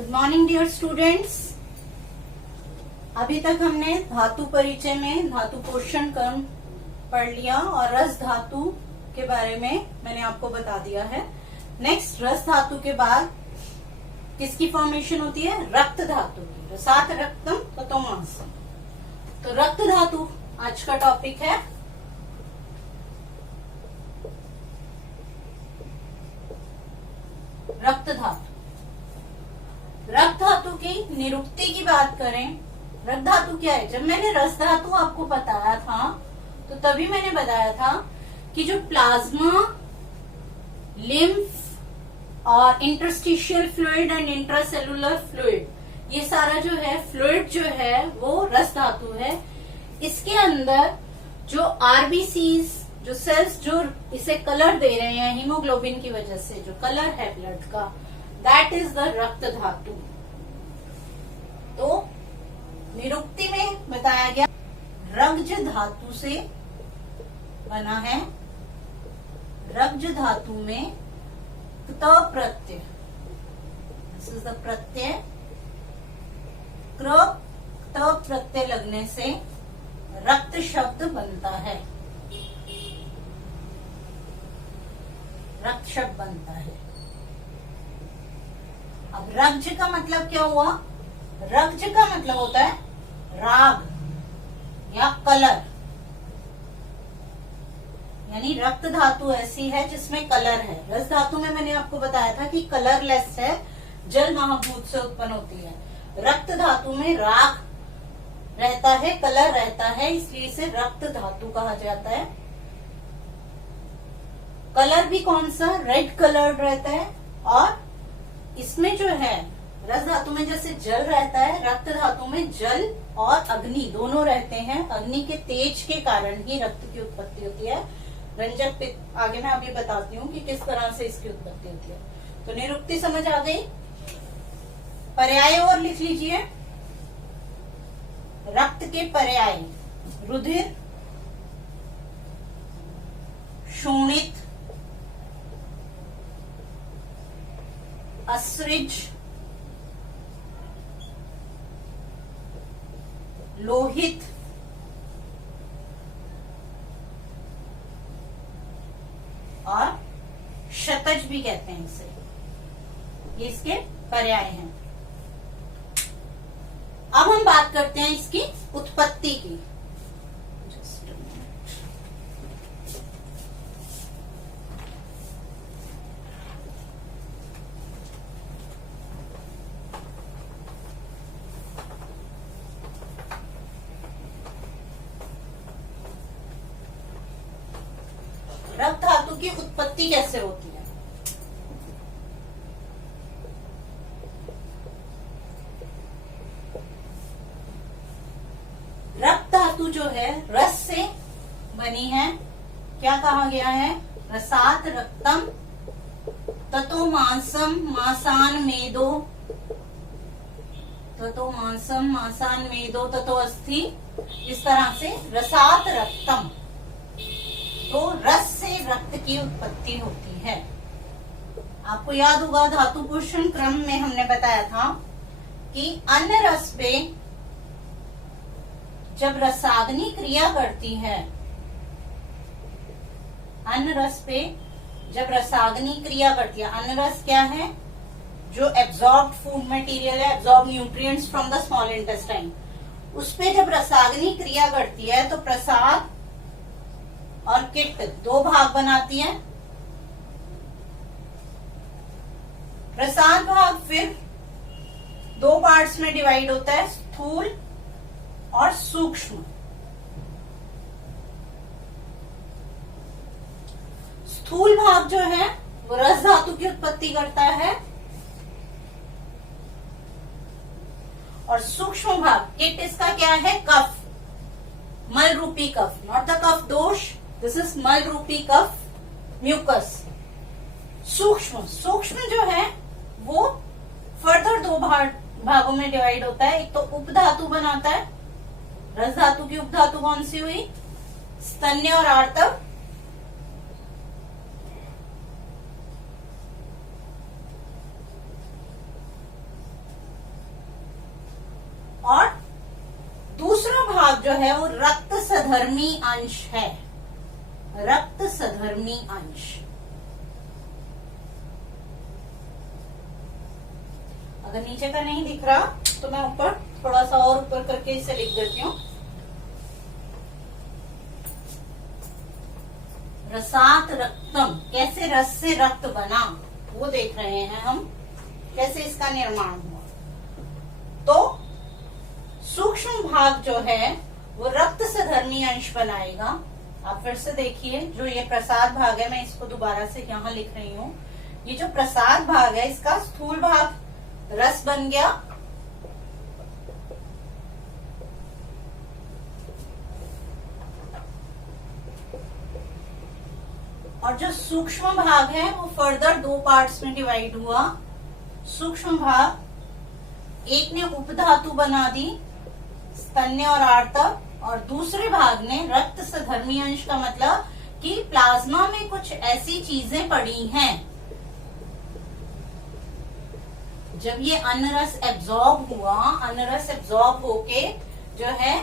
Good morning dear students. अभी तक हमने धातु परिचय में धातु पोषण क्रम पढ़ लिया और रस धातु के बारे में मैंने आपको बता दिया है। नेक्स्ट रस धातु के बाद किसकी फॉर्मेशन होती है? रक्त धातु की। रसात रक्तम ततो मांसम। तो रक्त धातु आज का टॉपिक है। रक्त धातु। रक्त धातु की निरुक्ति की बात करें, रक्त धातु क्या है? जब मैंने रस धातु आपको बताया था तो तभी मैंने बताया था कि जो प्लाज्मा, लिम्फ और interstitial fluid and intracellular fluid, ये सारा जो है फ्लूइड जो है वो रस धातु है। इसके अंदर जो आरबीसीज, जो सेल्स जो इसे कलर दे रहे हैं हीमोग्लोबिन की वजह से, जो कलर है ब्लड का, दैट इज द रक्त धातु। तो निरुक्ति में बताया गया रक्त धातु से बना है। रक्त धातु में क्त प्रत्यय, दिस इज द प्रत्यय, क्त प्रत्यय लगने से रक्त शब्द बनता है। रक्त शब्द बनता है। अब रक्त का मतलब क्या हुआ? रक्त का मतलब होता है राग या कलर, यानी रक्त धातु ऐसी है जिसमें कलर है। रस धातु में मैंने आपको बताया था कि कलरलेस है, जल महाभूत से उत्पन्न होती है। रक्त धातु में राग रहता है, कलर रहता है, इसलिए इसे रक्त धातु कहा जाता है। कलर भी कौन सा? रेड कलर रहता है। और इसमें जो है रस धातु में जैसे जल रहता है, रक्त धातु में जल और अग्नि दोनों रहते हैं। अग्नि के तेज के कारण ही रक्त की उत्पत्ति होती है। रंजक पित्त आगे मैं अभी बताती हूँ कि किस तरह से इसकी उत्पत्ति होती है। तो निरुक्ति समझ आ गई। पर्याय और लिख लीजिए। रक्त के पर्याय रुधिर, शोणित, असृज, लोहित, और शतज भी कहते हैं इसे। ये इसके पर्याय हैं। अब हम बात करते हैं इसकी उत्पत्ति की। रक्त धातु की उत्पत्ति कैसे होती है? रक्त धातु जो है रस से बनी है। क्या कहा गया है? रसात रक्तम ततो मांसम मासान मेदो, ततो मांसम मासान मेदो ततो अस्थि। इस तरह से रसात रक्तम, तो रस से रक्त की उत्पत्ति होती है। आपको याद होगा धातु पोषण क्रम में हमने बताया था कि अन्न रस पे जब रसाग्नि क्रिया करती है, अन्न रस पे जब रसाग्नि क्रिया करती है, अन्न रस क्या है? जो एब्जॉर्ब फूड मटेरियल है, absorb nutrients from the small intestine, उस पे जब रसाग्नि क्रिया करती है तो प्रसाद और किट दो भाग बनाती है। प्रसाद भाग फिर दो पार्ट्स में डिवाइड होता है, स्थूल और सूक्ष्म। स्थूल भाग जो है वो रस धातु की उत्पत्ति करता है, और सूक्ष्म भाग किट इसका क्या है? कफ, मल रूपी कफ, नॉट द कफ दोष, दिस इज मल रूपी कफ, म्यूकस। सूक्ष्म जो है वो फर्दर दो भागों में डिवाइड होता है। एक तो उपधातु बनाता है। रस धातु की उपधातु कौन सी हुई? स्तन्य और आर्तव। भाग जो है वो रक्त सधर्मी अंश है, रक्त सधर्मी अंश। अगर नीचे का नहीं दिख रहा तो मैं ऊपर थोड़ा सा और ऊपर करके इसे लिख देती हूँ। रसात रक्तम, कैसे रस से रक्त बना वो देख रहे हैं हम, कैसे इसका निर्माण हुआ। तो सूक्ष्म भाग जो है वो रक्त सधर्मी अंश बनाएगा। आप फिर से देखिए, जो ये प्रसाद भाग है, मैं इसको दोबारा से यहाँ लिख रही हूँ। ये जो प्रसाद भाग है इसका स्थूल भाग रस बन गया, और जो सूक्ष्म भाग है वो फर्दर दो पार्ट्स में डिवाइड हुआ। सूक्ष्म भाग एक ने उपधातु बना दी, स्तन्य और आर्तक, और दूसरे भाग ने रक्त सधर्मी अंश का मतलब कि प्लाज्मा में कुछ ऐसी चीजें पड़ी हैं। जब ये अन्नरस एब्जॉर्ब हुआ, अन्नरस एब्जॉर्ब होके जो है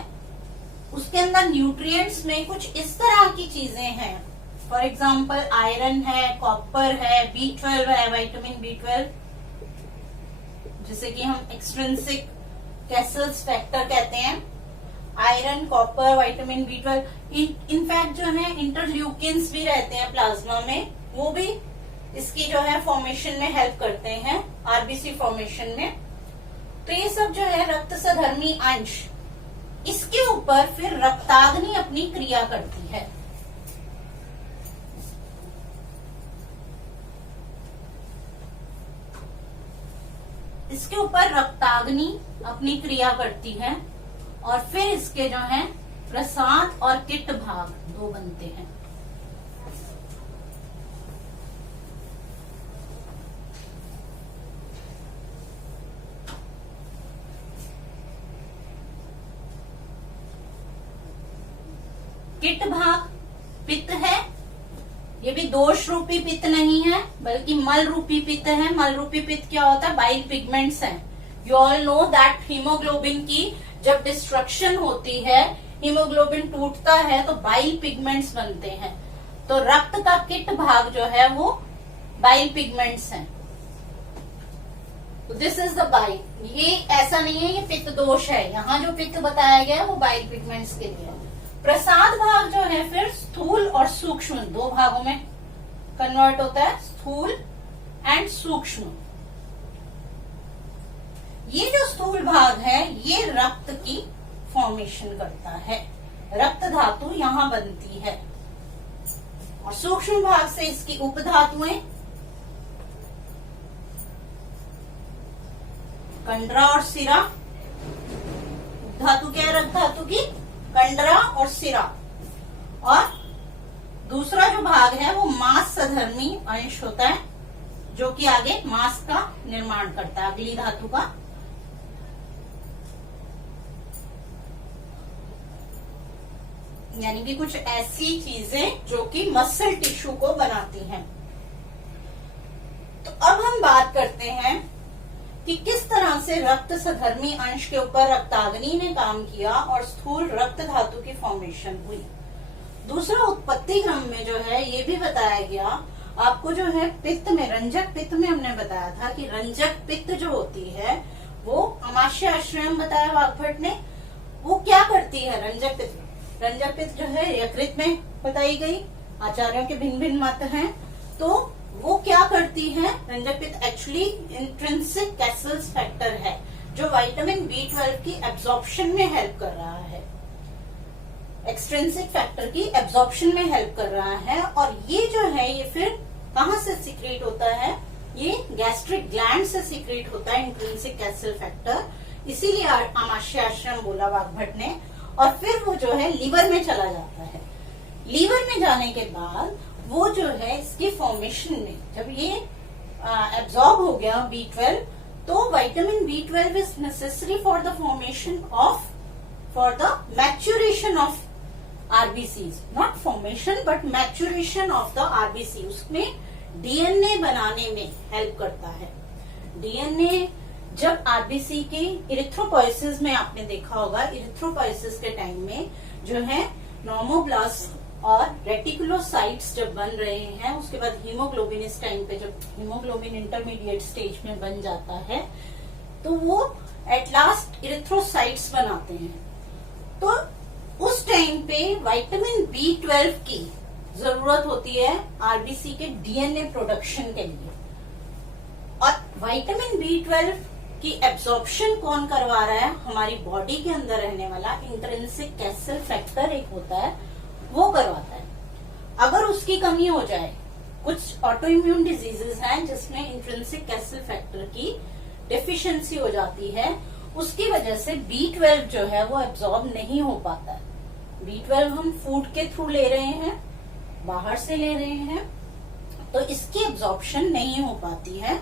उसके अंदर न्यूट्रिएंट्स में कुछ इस तरह की चीजें हैं। फॉर एग्जाम्पल आयरन है, कॉपर है, B12 है, विटामिन B12, जिसे कि हम एक्सट्रिंसिक कैसल्स फैक्टर कहते हैं। Iron, copper, vitamin B12, in fact जो है इंटरल्यूकिन्स भी रहते हैं प्लाज्मा में, वो भी इसकी जो है फॉर्मेशन में हेल्प करते हैं, आरबीसी फॉर्मेशन में। तो ये सब जो है रक्त सधर्मी अंश, इसके ऊपर फिर रक्ताग्नि अपनी क्रिया करती है। इसके ऊपर रक्ताग्नि अपनी क्रिया करती है, और फिर इसके जो है प्रसाद और किट भाग दो बनते हैं। किट भाग पित्त है, ये भी दोष रूपी पित्त नहीं है बल्कि मल रूपी पित्त है। मल रूपी पित्त क्या होता है? बाइल पिगमेंट्स हैं। You all know that haemoglobin की जब डिस्ट्रक्शन होती है, हीमोग्लोबिन टूटता है तो बाइल पिगमेंट्स बनते हैं। तो रक्त का किट भाग जो है वो बाइल पिगमेंट्स हैं। This is the bile. ये ऐसा नहीं है ये पित्त दोष है, यहाँ जो पित्त बताया गया है वो बाइल पिगमेंट्स के लिए है। प्रसाद भाग जो है फिर स्थूल और सूक्ष्म दो भागों में कन्वर्ट होता है, स्थूल एंड सूक्ष्म। ये जो स्थूल भाग है ये रक्त की फॉर्मेशन करता है, रक्त धातु यहां बनती है, और सूक्ष्म भाग से इसकी उपधातुएं कंडरा और सिरा। धातु क्या है रक्त धातु की? कंडरा और सिरा। और दूसरा जो भाग है वो मांस सधर्मी अंश होता है, जो कि आगे मांस का निर्माण करता है, अगली धातु का। यानी कि कुछ ऐसी चीजें जो कि मसल टिश्यू को बनाती हैं। तो अब हम बात करते हैं कि किस तरह से रक्त सधर्मी अंश के ऊपर रक्ताग्नि ने काम किया और स्थूल रक्त धातु की फॉर्मेशन हुई। दूसरा उत्पत्ति क्रम में जो है ये भी बताया गया आपको, जो है पित्त में, रंजक पित्त में हमने बताया था कि रंजक पित्त जो होती है वो अमाशय आश्रयम बताया वाग्भट ने। वो क्या करती है रंजक पित्त? रंजक पित्त जो है यकृत में बताई गई, आचार्यों के भिन्न भिन्न मत हैं। तो वो क्या करती है? रंजक पित्त एक्चुअली इंट्रिंसिक कैसल्स फैक्टर है, जो विटामिन B12 की एब्जॉर्प्शन में हेल्प कर रहा है, एक्सट्रिंसिक फैक्टर की एब्जॉर्प्शन में हेल्प कर रहा है। और ये जो है ये फिर कहां से सीक्रेट होता है? ये गैस्ट्रिक ग्लैंड से सीक्रेट होता है इंट्रिंसिक कैसल फैक्टर, इसीलिए आमाशय आश्रम बोला वाग्भट ने। और फिर वो जो है लीवर में चला जाता है। लीवर में जाने के बाद वो जो है इसकी फॉर्मेशन में, जब ये एब्जॉर्ब हो गया B12, तो vitamin B12 is necessary for the formation of, for the maturation of RBCs, not formation but maturation of the RBC. उसमें डीएनए बनाने में हेल्प करता है। डीएनए जब आरबीसी के इरिथ्रोपोइसिस में आपने देखा होगा, इरिथ्रोपोइसिस के टाइम में जो है नॉर्मोब्लास्ट और रेटिकुलोसाइट्स जब बन रहे हैं, उसके बाद हीमोग्लोबिन, इस टाइम पे जब हीमोग्लोबिन इंटरमीडिएट स्टेज में बन जाता है तो वो एट लास्ट इरिथ्रोसाइट्स बनाते हैं। तो उस टाइम पे विटामिन B12 की जरूरत होती है आरबीसी के डीएनए प्रोडक्शन के लिए। और विटामिन B12 की एब्जॉर्प्शन कौन करवा रहा है? हमारी बॉडी के अंदर रहने वाला इंट्रिंसिक कैसल फैक्टर एक होता है, वो करवाता है। अगर उसकी कमी हो जाए, कुछ ऑटो इम्यून डिजीजेस हैं जिसमें इंट्रिंसिक कैसल फैक्टर की डेफिशिएंसी हो जाती है, उसकी वजह से B12 जो है वो एब्जॉर्ब नहीं हो पाता है। B12 हम फूड के थ्रू ले रहे हैं, बाहर से ले रहे हैं, तो इसकी एब्जॉर्प्शन नहीं हो पाती है।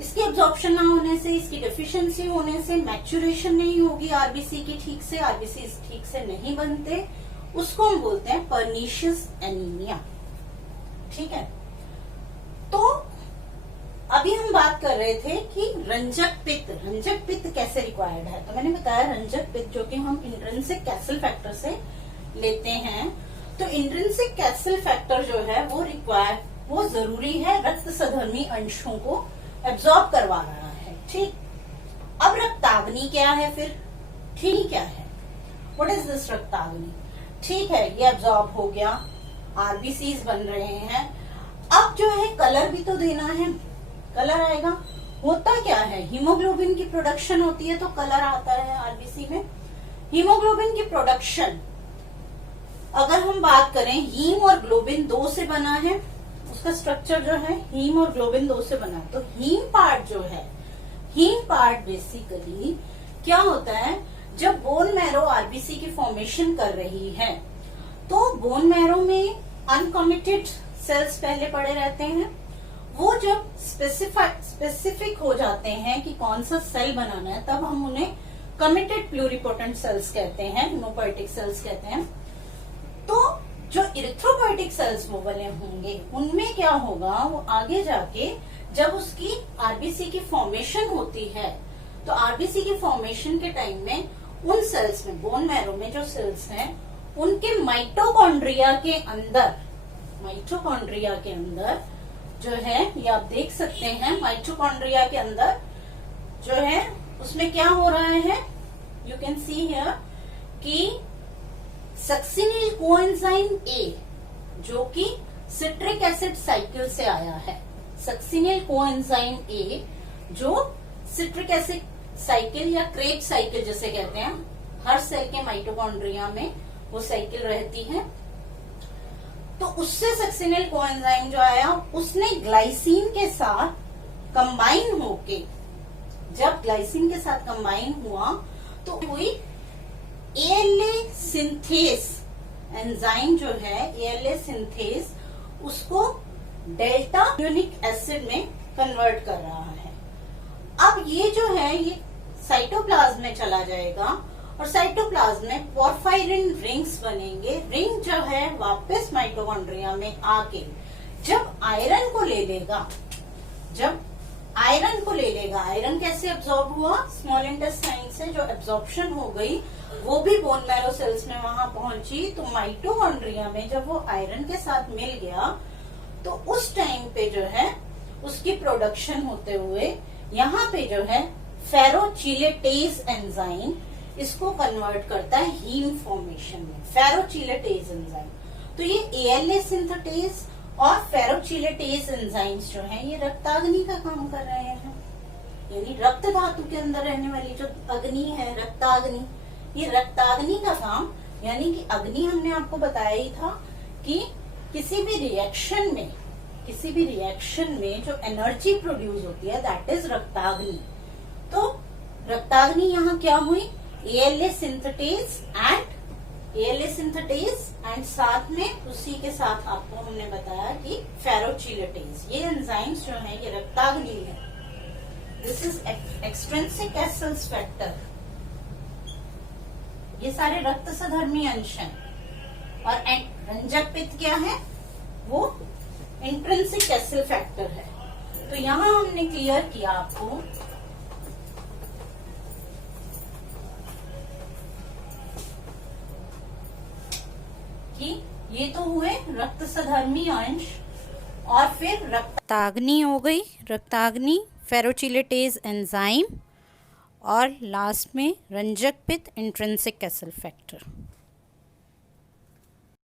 इसकी एब्जॉर्प्शन ना होने से, इसकी डेफिशिएंसी होने से मैच्योरेशन नहीं होगी आरबीसी की ठीक से, आरबीसी ठीक से नहीं बनते, उसको हम बोलते हैं पर्नीशियस एनीमिया। ठीक है, तो अभी हम बात कर रहे थे कि रंजक पित्त कैसे रिक्वायर्ड है। तो मैंने बताया रंजक पित्त जो कि हम इंट्रिंसिक कैसल फैक्टर से लेते हैं, तो इंट्रिंसिक कैसल फैक्टर जो है वो जरूरी है, रक्त सधर्मी अंशों को एब्जॉर्ब करवा रहा है। ठीक, अब रक्ताग्नि क्या है फिर? ठीक क्या है? व्हाट इज दिस रक्ताग्नि? ठीक है, ये एब्जॉर्ब हो गया, आरबीसीज बन रहे हैं। अब जो है कलर भी तो देना है, कलर आएगा। होता क्या है, हीमोग्लोबिन की प्रोडक्शन होती है तो कलर आता है आरबीसी में। हीमोग्लोबिन की प्रोडक्शन अगर हम बात करें, हीम और ग्लोबिन 2 से बना है, उसका स्ट्रक्चर जो है हीम और ग्लोबिन 2 से बना है। तो हीम पार्ट जो है, हीम पार्ट बेसिकली क्या होता है, जब बोन मैरो आरबीसी की फॉर्मेशन कर रही है तो बोन मैरो में अनकमिटेड सेल्स पहले पड़े रहते हैं। वो जब स्पेसिफिक हो जाते हैं कि कौन सा सेल बनाना है, तब हम उन्हें कमिटेड प्लूरिपोटेंट सेल्स कहते हैं, हिमोपोएटिक सेल्स कहते हैं। तो जो इरिथ्रोपोएटिक सेल्स वो बने होंगे, उनमें क्या होगा, वो आगे जाके जब उसकी आरबीसी की फॉर्मेशन होती है, तो आरबीसी की फॉर्मेशन के टाइम में उन सेल्स में, बोन मैरो में जो सेल्स हैं, उनके माइटोकॉन्ड्रिया के अंदर जो है, ये आप देख सकते हैं, माइटोकॉन्ड्रिया के अंदर जो है उसमें क्या हो रहा है, यू कैन सी हियर कि सक्सिनिल कोएंजाइम ए जो कि सिट्रिक एसिड साइकिल से आया है, सक्सिनिल कोएंजाइम ए जो सिट्रिक एसिड साइकिल या क्रेब साइकिल जिसे कहते हैं, हर सेल के माइटोकॉन्ड्रिया में वो साइकिल रहती है। तो उससे सक्सिनिल कोएंजाइम जो आया, उसने ग्लाइसिन के साथ कंबाइन होके, जब ग्लाइसिन के साथ कंबाइन हुआ तो हुई ALA सिंथेस एंजाइम जो है, ALA सिंथेस उसको डेल्टा यूनिक एसिड में कन्वर्ट कर रहा है। अब ये जो है ये साइटोप्लाज्म में चला जाएगा और साइटोप्लाज्म में पोरफायरिन रिंग्स बनेंगे। रिंग जो है वापस माइटोकॉन्ड्रिया में आके जब आयरन को ले लेगा, आयरन कैसे एब्जॉर्ब हुआ, स्मॉल इंटेस्टाइन से जो एब्जॉर्प्शन हो गई वो भी बोन मैरो सेल्स में वहां पहुंची। तो माइटोकॉन्ड्रिया में जब वो आयरन के साथ मिल गया तो उस टाइम पे जो है उसकी प्रोडक्शन होते हुए यहाँ पे जो है फेरोचिलेटेज एंजाइम इसको कन्वर्ट करता है हीम फॉर्मेशन में, फेरोचिलेटेज एंजाइम। तो ये ALA सिंथेटेज और फेरोचिलेटेज एंजाइम्स जो हैं ये रक्ताग्नि का काम कर रहे हैं, यानी रक्त धातु के अंदर रहने वाली जो अग्नि है, रक्ताग्नि, ये रक्ताग्नि का काम, यानी कि अग्नि हमने आपको बताया ही था कि किसी भी रिएक्शन में जो एनर्जी प्रोड्यूस होती है दैट इज रक्ताग्नि। तो रक्ताग्नि यहाँ क्या हुई, ALA सिंथेटेज एंड साथ में उसी के साथ आपको हमने बताया कि फेरोचिलेटेज, ये एंजाइम्स जो है ये रक्ताग्नि है। This is extrinsic Castle's factor, ये सारे रक्त सधर्मी अंश हैं। और रंजक पित्त क्या है, वो इंट्रिंसिक कैसल फैक्टर है। तो यहाँ हमने क्लियर किया आपको ये तो हुए रक्त सधर्मी अंश, और फिर रक्ताग्नि हो गई, रक्ताग्नि, फेरोचिलेटेज एंजाइम, और लास्ट में रंजक पित्त इंट्रिंसिक कैसल फैक्टर।